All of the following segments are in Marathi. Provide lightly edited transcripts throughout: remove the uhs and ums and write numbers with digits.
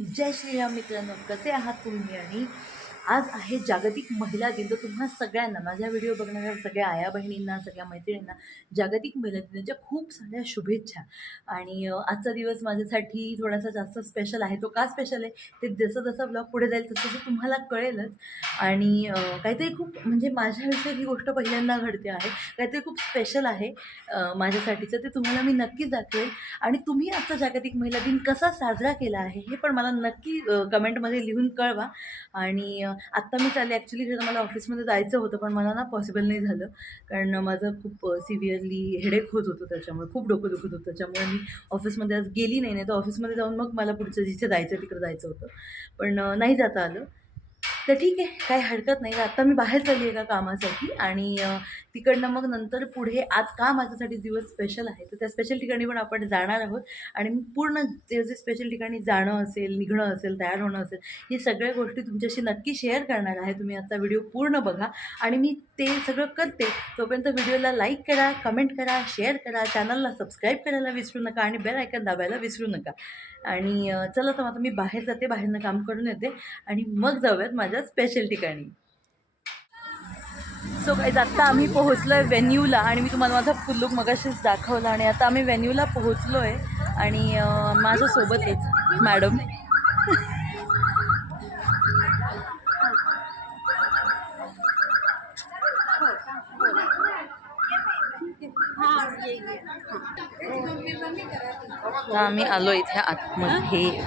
जय श्रीराम मित्रांनो, कसे आहात तुम्ही? आणि आज आहे जागतिक महिला दिन. तर तुम्हा सगळ्यांना, माझ्या व्हिडिओ बघणाऱ्या सगळ्या आया बहिणींना, सगळ्या मैत्रिणींना जागतिक महिला दिनाच्या खूप साऱ्या शुभेच्छा. आणि आजचा दिवस माझ्यासाठी थोडासा जास्त स्पेशल आहे. तो का स्पेशल आहे ते जसं जसं ब्लॉग पुढे जाईल तसं तसं तुम्हाला कळेलच. आणि काहीतरी खूप म्हणजे माझ्या आयुष्यात ही गोष्ट पहिल्यांदा घडते आहे. काहीतरी खूप स्पेशल आहे माझ्यासाठीचं, ते तुम्हाला मी नक्कीच दाखवेल. आणि तुम्ही आजचा जागतिक महिला दिन कसा साजरा केला आहे हे पण मला नक्की कमेंटमध्ये लिहून कळवा. आणि आत्ता मी चालले ॲक्च्युली जर मला ऑफिसमध्ये जायचं होतं, पण मला ना पॉसिबल नाही झालं. कारण माझं खूप सिव्हिअरली हेडेक होत होतं, त्याच्यामुळे खूप डोकं दुखत होतं. त्याच्यामुळे मी ऑफिसमध्ये आज गेली नाही. नाही तर ऑफिसमध्ये जाऊन मग मला पुढचं जिथे जायचं तिकडं जायचं होतं, पण नाही जाता आलं. तर ठीक आहे, काही हरकत नाही. आत्ता मी बाहेर चालली आहे एका कामासाठी. आणि तिकडनं मग नंतर पुढे आज का माझ्यासाठी दिवस स्पेशल आहे, तर त्या स्पेशल ठिकाणी पण आपण जाणार आहोत. आणि मी पूर्ण जे जे स्पेशल ठिकाणी जाणं असेल, निघणं असेल, तयार होणं असेल, ही सगळ्या गोष्टी तुमच्याशी नक्की शेअर करणार आहे. तुम्ही आजचा व्हिडिओ पूर्ण बघा. आणि मी ते सगळं करते तोपर्यंत व्हिडिओला लाईक करा, कमेंट करा, शेअर करा, चॅनलला सबस्क्राईब करायला विसरू नका आणि बेल आयकन दाबायला विसरू नका. आणि चला तर आता मी बाहेर जाते, बाहेरनं काम करून येते आणि मग जाऊयात माझ्या स्पेशल ठिकाणी. सो गाईज, आत्ता आम्ही पोहोचलो आहे व्हेन्यूला. आणि मी तुम्हाला माझा फुल लुक मगाशीच दाखवला. आणि आता आम्ही व्हेन्यूला पोहोचलो आहे. आणि माझ्यासोबतच मॅडम. तर आम्ही आलो इथे आतमध्ये.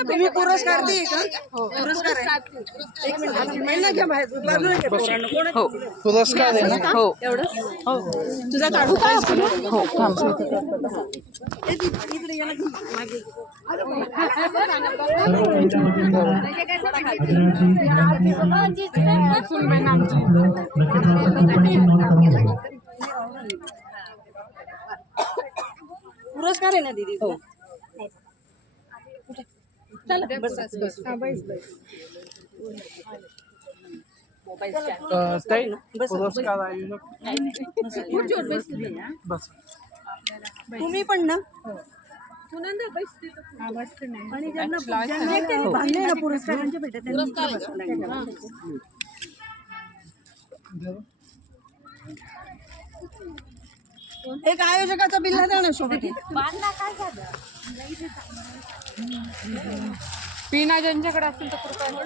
तुम्ही पुरस्कार दे का? हो, पुरस्कार आहे. एक मिनिट, महिना घ्या बाहेर. बाजूला घ्या पोरांना. कोण आहे? हो, पुरस्कार आहे ना? हो एवढं हो तुझा काढू का? हो, थांब. इकडे या ना. मागे. पुरस्कार आहे ना दीदी? हो. चला बस बस. पुरस्कार तुम्ही पण ना? आणि ज्यांना बांधले ना पुरस्कारांचे भेटत एक आयोजकाचा बिल्ला द्या ना सोबत. पिना ज्यांच्याकडे असेल तर कृपया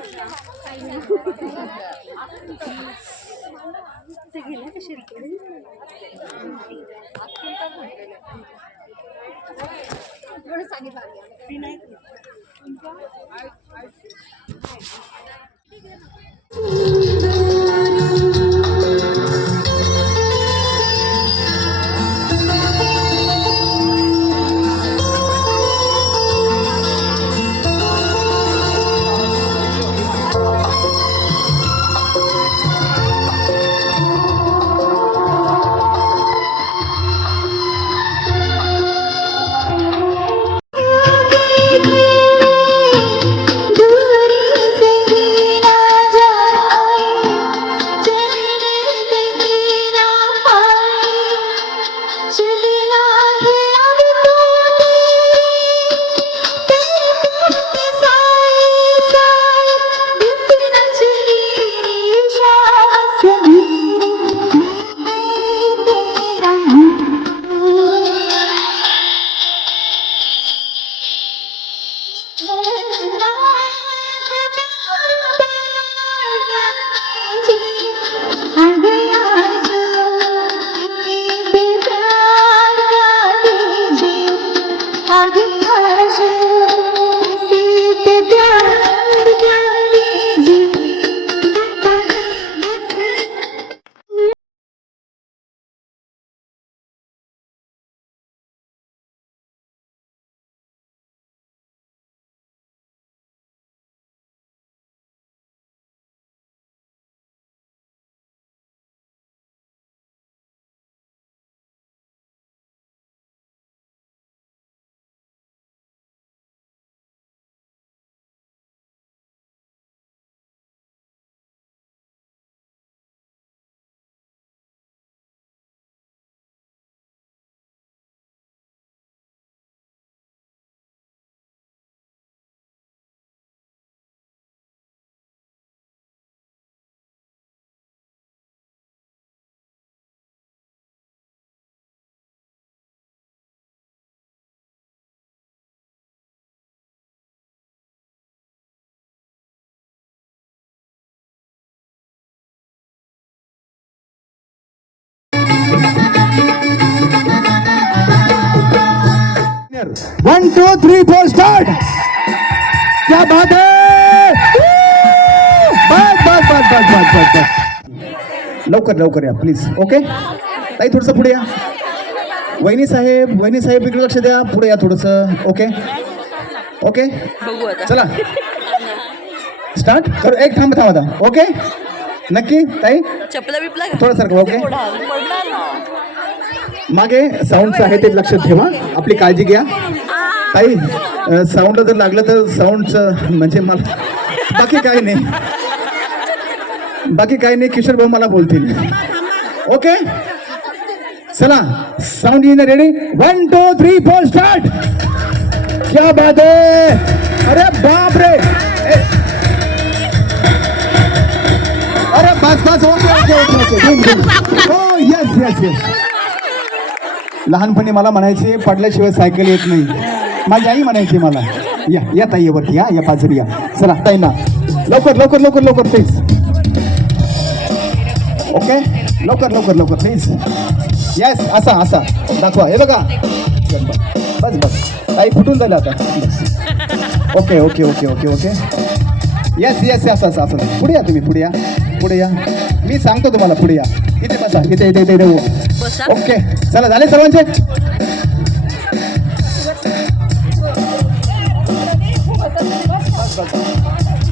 1 2 3 4 स्टार्ट. क्या बात है. बस बस बस बस बस बस बस. लवकर लवकर या प्लीज. ओके ताई थोडंसं पुढे या. वहिनी साहेब इकडे लक्ष द्या. पुढे या थोडंसं. ओके ओके चला स्टार्ट करू. एक थांब आता. ओके नक्की ताई चपला बिपला थोडं सारखं. ओके मागे साऊंडचं आहे ते लक्षात ठेवा. आपली काळजी घ्या ताई. साऊंडला जर लागलं तर साऊंडचं म्हणजे मला बाकी काही नाही किशोर भाऊ मला बोलतील. ओके चला साऊंड येईन. Ready 1 2 3 4 start. क्या बात है. अरे बाप रे. अरे बस ओके. हो यस यस यस. लहानपणी मला म्हणायचे पडल्याशिवाय सायकल येत नाही. माझी आई म्हणायची मला या ताई वरती या पाचरी या. चला ताई ना लवकर लवकर लवकर लवकर प्लीज. ओके लवकर प्लीज. येस असा दाखवा. हे बघा बस ताई फुटून झालं आता. ओके येस असं पुढे या तुम्ही. पुढे या मी सांगतो तुम्हाला. पुढे या. इथे बसा. इथे ओके चला झाले सर्वांचे.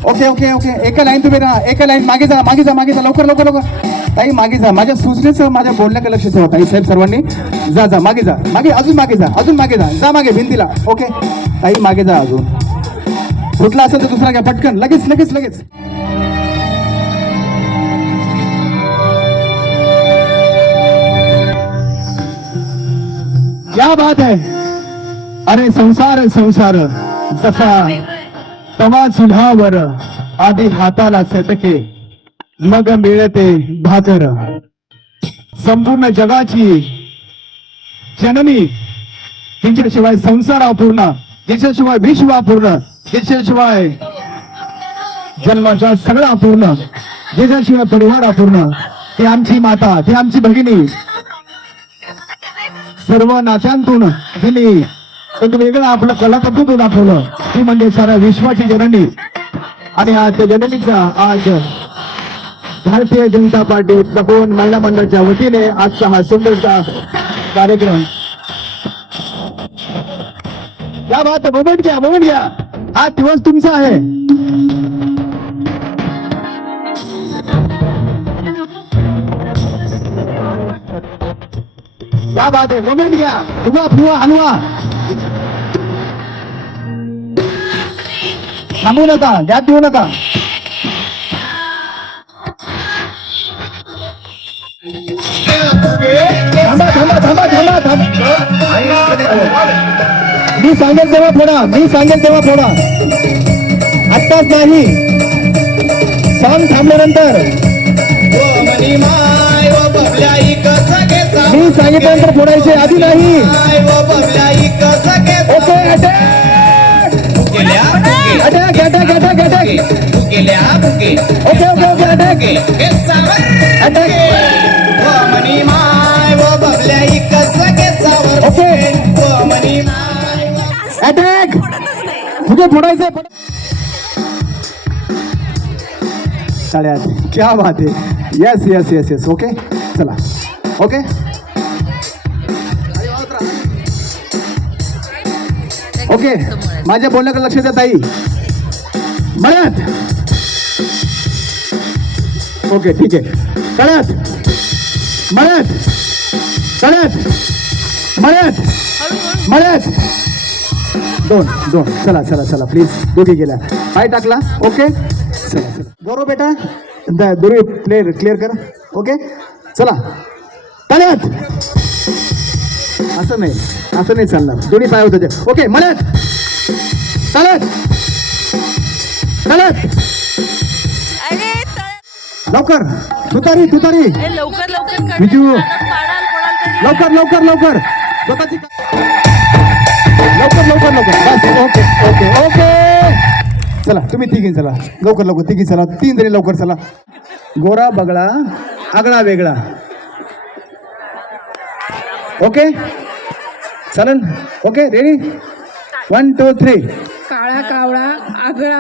ओके एका लाईन तुम्ही राहा. एका लाईन मागे जा लवकर ताई मागे जा. माझ्या सूचनेचं माझ्या बोलण्याकडे लक्ष ठेवा ताई साहेब. सर्वांनी जा मागे अजून मागे जा मागे भिंतीला. ओके ताई मागे जा. अजून फुटला असेल तर दुसरा घ्या पटकन. लगेच क्या बात है. अरे संसार जसा तवा चुल्हावर आधी हाताला सटके मग मिळते भाकर. संपूर्ण जगाची जननी तिच्याशिवाय संसार अपूर्ण, तिच्याशिवाय विश्व अपूर्ण, तिच्याशिवाय जन्माचा सगळा अपूर्ण, जिच्याशिवाय परिवार अपूर्ण. ती आमची माता, ती आमची भगिनी. सर्व नात्यांतून तिने एक वेगळं आपलं कलापद्धतीतून दाखवलं. ती म्हणजे साऱ्या विश्वाची जननी. आणि आज जननीचा आज भारतीय जनता पार्टी तपोवन महिला मंडळाच्या वतीने आजचा हा सुंदरचा कार्यक्रम. क्या बात है. मोमेंट घ्या. हा दिवस तुमचा आहे. क्या बात है. मोमेंट घ्या. फुवा हलवा. थांबू नका. गॅप देऊ नका. थांबा. मी सांगेल तेव्हा फोडा. आत्ताच नाही. सॉंग थांबल्यानंतर मी सांगितल्यानंतर फोडायचे. आधी नाही. ओके अटॅक तुझे फोडायचे. चालेल. क्या बात आहे. येस. ओके चला. ओके माझ्या बोलण्याकडे लक्ष द्या ताई. मळ्यात. ओके ठीक आहे. मळ्यात दोन. चला प्लीज. दोघी गेल्या. पाय टाकला. ओके चला गौरव बेटा दोरी क्लिअर कर. ओके चला तळ्यात. असं नाही चालणार. दोन्ही पाय होते. ओके मळ्यात. तळ्यात लवकर. तुतारी बिजू. लवकर स्वतःची. लवकर बस. ओके चला तुम्ही तिघी चला. लवकर तिघी चला. 3 जणी लवकर चला. गोरा बगळा आगळा वेगळा. ओके चालेल. ओके रेडी 1 2 3 काळा कावळा आगळा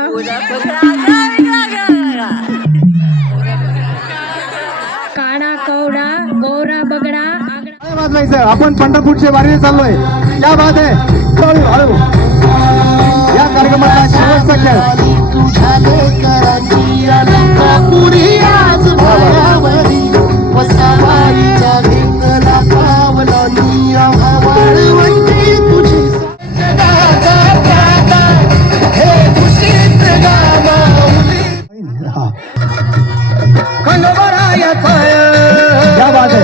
काळा कवडा गोरा बगडा आगळा. काय वाजवायचं आपण पंढरपूरच्या वारीला चाललोय क्या बात आहे हळू हळू या कार्यक्रमाचा शेवटचा खेळ हा. क्या बात है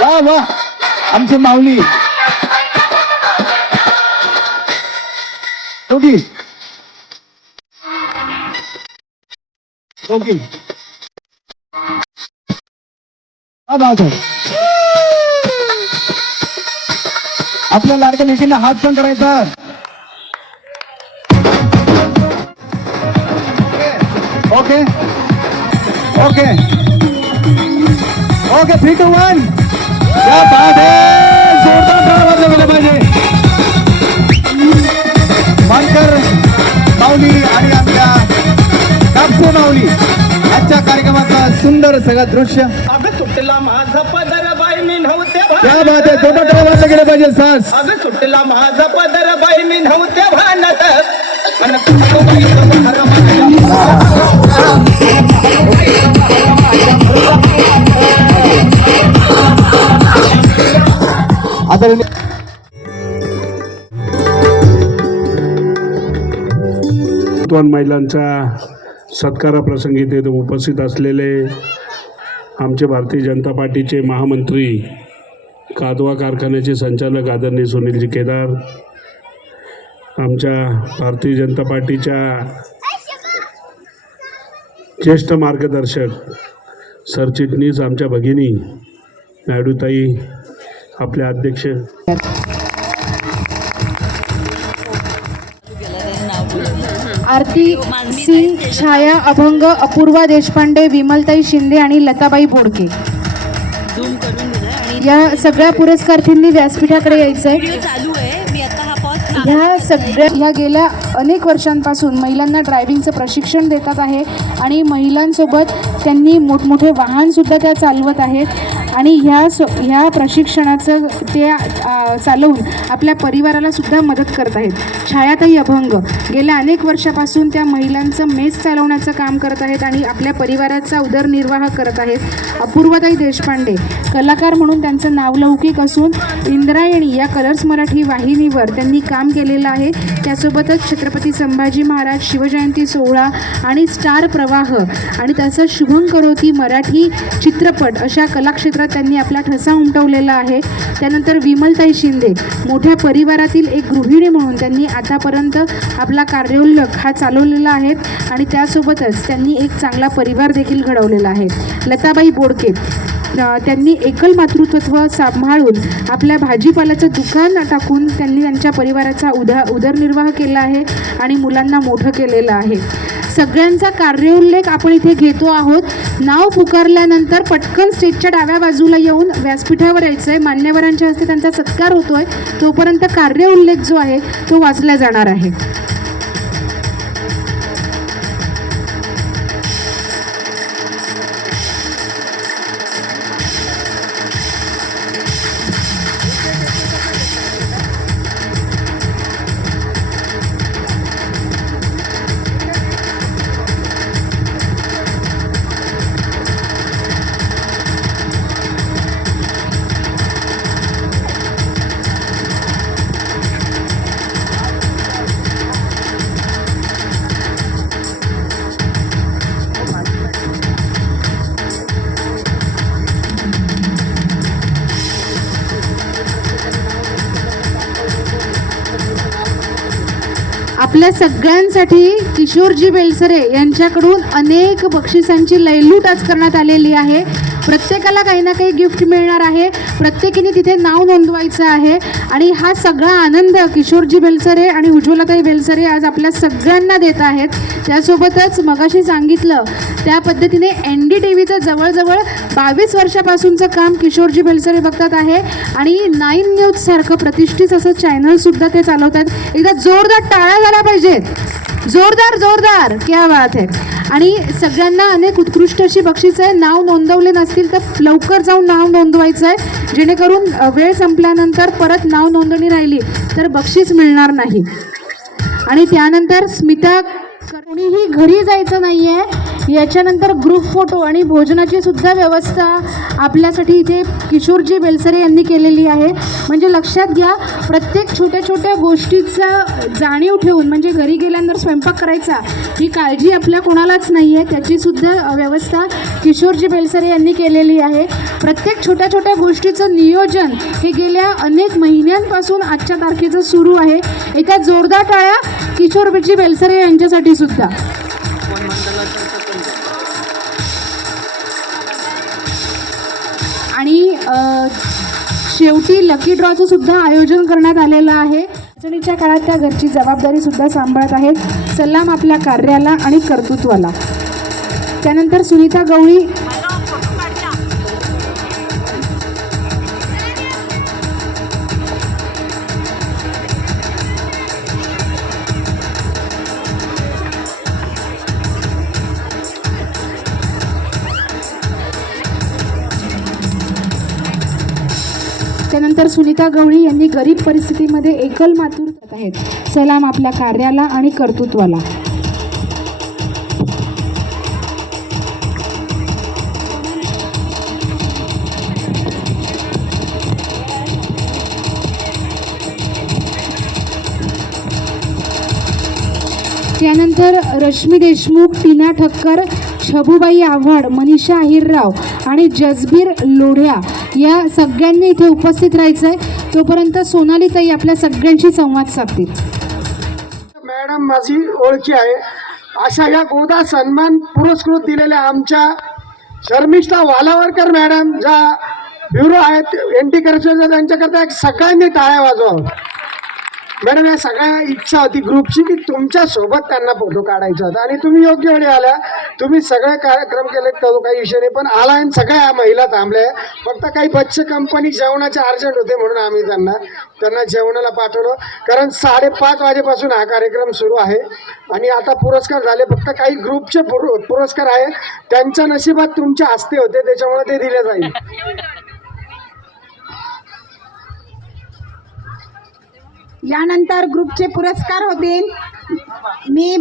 वा वा आमची माऊली दोघी दोघी क्या बात है आपल्या लाडक्या लेकींना हात पण करायचा ओके ओके ओके 3 2 1 क्या बात है जोरदार टाळ्या वाजल्या गेल्या पाहिजे मानकर माऊली आणि आमच्या कापसे माऊली आजच्या कार्यक्रमाचा सुंदर सगळं दृश्य अगं सुटला माझा पदर बाई मी नव्हते क्या बात है जोरदार टाळ्या वाजल्या गेल्या पाहिजे सास अगं सुटला माझा पदर बाई मी नव्हते भानत पण तू बाईचं बहर आदरणीय महिलांच्या सत्काराप्रसंगी ते उपस्थित असलेले आमचे भारतीय जनता पार्टीचे महामंत्री कादवा कारखान्याचे संचालक आदरणीय सुनीलजी केदार, आमच्या भारतीय जनता पार्टीच्या ज्येष्ठ मार्गदर्शक सरचिटणीस आमच्या भगिनी नायडूताई, आपले अध्यक्ष आरती सिंग, छाया अभंग, अपूर्वा देशपांडे, विमलताई शिंदे आणि लताबाई बोडके या सगळ्या पुरस्कारार्थींनी व्यासपीठाकडे यायचंय. ह्या गेल्या अनेक वर्षांपासून महिलांना ड्रायव्हिंगचं प्रशिक्षण देतात आहे आणि महिलांसोबत त्यांनी मोठमोठे वाहनसुद्धा त्या चालवत आहेत आणि ह्या प्रशिक्षणाचं ते चालवून आपल्या परिवाराला सुद्धा मदत करत आहेत. छायाताई अभंग गेल्या अनेक वर्षापासून त्या महिलांचं मेस चालवण्याचं काम करत आहेत आणि आपल्या परिवाराचा उदरनिर्वाह करत आहेत. अपूर्वाताई देशपांडे कलाकार म्हणून त्यांचं नावलौकिक असून इंद्रायणी या कलर्स मराठी वाहिनीवर त्यांनी काम केलेलं आहे. त्यासोबतच छत्रपती संभाजी महाराज शिवजयंती सोहळा आणि स्टार प्रवाह आणि त्याचं शुभं करोती मराठी चित्रपट अशा कलाक्षेत्रात त्यांनी आपला ठसा उमटवलेला आहे. त्यानंतर विमलताई शिंदे मोठ्या परिवारातील एक गृहिणी म्हणून त्यांनी आतापर्यंत आपला कार्योल्लेख हा चालवलेला आहे आणि त्यासोबतच त्यांनी एक चांगला परिवार देखील घडवलेला आहे. लताबाई बोडके त्यांनी एकल मातृत्व सांभाळून आपल्या भाजीपाल्याचं दुकान टाकून त्यांनी त्यांच्या परिवाराचा उदरनिर्वाह केला आहे आणि मुलांना मोठं केलेलं आहे. सगळ्यांचा कार्योल्लेख आपण इथे घेतो आहोत. नाव पुकारल्यानंतर पटकन स्टेजच्या डाव्या बाजूला येऊन व्यासपीठावर यायचं आहे. मान्यवरांच्या हस्ते त्यांचा सत्कार होतो आहे. तोपर्यंत कार्योल्लेख जो आहे तो वाचला जाणार आहे. आपल्या सगळ्यांसाठी किशोरजी बेलसरे यांच्याकडून अनेक बक्षिसांची लयलूट आज करण्यात आलेली आहे. प्रत्येकाला काही ना काही गिफ्ट मिळणार आहे. प्रत्येकीने तिथे नाव नोंदवायचं आहे आणि हा सगळा आनंद किशोरजी बेलसरे आणि उज्ज्वलाताई बेलसरे आज आपल्या सगळ्यांना देत आहेत. त्यासोबतच मगाशी सांगितलं त्या पद्धतीने NDTVचं जवळजवळ 22 वर्षापासूनचं काम किशोरजी बेलसरे बघतात आहे आणि 9 न्यूजसारखं प्रतिष्ठित असं चॅनलसुद्धा ते चालवतात. एकदा जोरदार टाळ्या झाल्या पाहिजेत. जोरदार जोरदार, क्या बात आहे. आणि सगळ्यांना अनेक उत्कृष्ट अशी बक्षीसं आहे. नाव नोंदवले नसतील तर लवकर जाऊन नाव नोंदवायचं आहे, जेणेकरून वेळ संपल्यानंतर परत नाव नोंदणी राहिली तर बक्षीस मिळणार नाही. आणि त्यानंतर स्मिता, कोणीही घरी जायचं नाही आहे. याच्यानंतर ग्रुप फोटो आणि भोजनाची सुद्धा व्यवस्था आपल्यासाठी इथे किशोरजी बेलसरे यांनी केलेली आहे. म्हणजे लक्षात घ्या, प्रत्येक छोट्या छोट्या गोष्टीचा जाणीव ठेवून, म्हणजे घरी गेल्यानंतर स्वयंपाक करायचा ही काळजी आपल्या कोणालाच नाही आहे, त्याचीसुद्धा व्यवस्था किशोरजी बेलसरे यांनी केलेली आहे. प्रत्येक छोट्या छोट्या गोष्टीचं नियोजन हे गेल्या अनेक महिन्यांपासून आजच्या तारखेचं सुरू आहे. एका जोरदार टाळ्या किशोरजी बेलसरे यांच्यासाठी सुद्धा. आणि शेवटी लकी ड्रॉचं सुद्धा आयोजन करण्यात आलेलं आहे. अडचणीच्या काळात त्या घरची जबाबदारी सुद्धा सांभाळत आहेत. सलाम आपल्या कार्याला आणि कर्तृत्वाला. त्यानंतर सुनीता गवळी, त्यानंतर सुनीता गवळी यांनी गरीब परिस्थितीमध्ये एकल मातूर करत आहेत. सलाम आपल्या कार्याला आणि कर्तृत्वाला. त्यानंतर रश्मी देशमुख, टीना ठक्कर, शबूबाई आव्हाड, मनीषा अहिरराव आणि जसबीर लोढ्या या सगळ्यांनी इथे उपस्थित राहायचं आहे. तोपर्यंत सोनालीताई आपल्या सगळ्यांशी संवाद साधतील. मॅडम माझी ओळखी आहे. अशा या गोदा सन्मान पुरस्कृत दिलेल्या आमच्या शर्मिष्ठा वालावरकर मॅडम ज्या ब्युरो आहेत NT करप्शनच्या, त्यांच्याकरता एक सगळ्यांनी टाळ्या वाजवा. मॅडम या सगळ्या इच्छा होती ग्रुपची की तुमच्यासोबत त्यांना फोटो काढायचा होता आणि तुम्ही योग्य वेळी आल्या. तुम्ही सगळे कार्यक्रम केले तो काही विषय नाही, पण आला आणि सगळ्या महिला थांबल्या. फक्त काही बच्चे कंपनी जेवणाचे अर्जंट होते म्हणून आम्ही त्यांना जेवणाला पाठवलं. कारण 5:30 वाजेपासून हा कार्यक्रम सुरू आहे आणि आता पुरस्कार झाले. फक्त काही ग्रुपचे पुरस्कार आहे, त्यांच्या नशिबात तुमचे हस्ते होते त्याच्यामुळे ते दिले जाईल. यानंतर ग्रुपचे पुरस्कार होतील. मी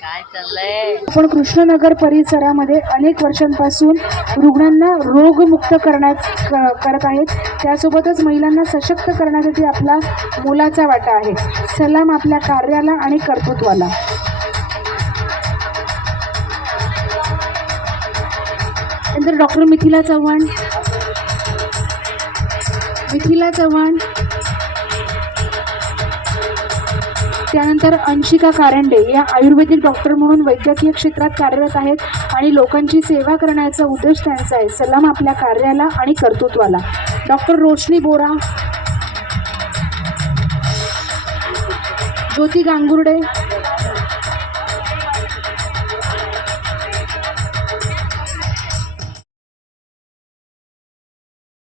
काय चाललंय? आपण कृष्णनगर परिसरामध्ये अनेक वर्षांपासून रुग्णांना रोगमुक्त करत आहेत. त्यासोबतच महिलांना सशक्त करण्यासाठी आपला मोलाचा वाटा आहे. सलाम आपल्या कार्याला आणि कर्तृत्वाला. नंतर डॉक्टर मिथिला चव्हाण, त्यानंतर अंशिका कारंडे या आयुर्वेदिक डॉक्टर म्हणून वैद्यकीय क्षेत्रात कार्यरत आहेत आणि लोकांची सेवा करण्याचा उद्देश त्यांचा आहे. सलाम आपल्या कार्याला आणि कर्तृत्वाला. डॉक्टर रोशनी बोरा, ज्योती गांगुर्डे,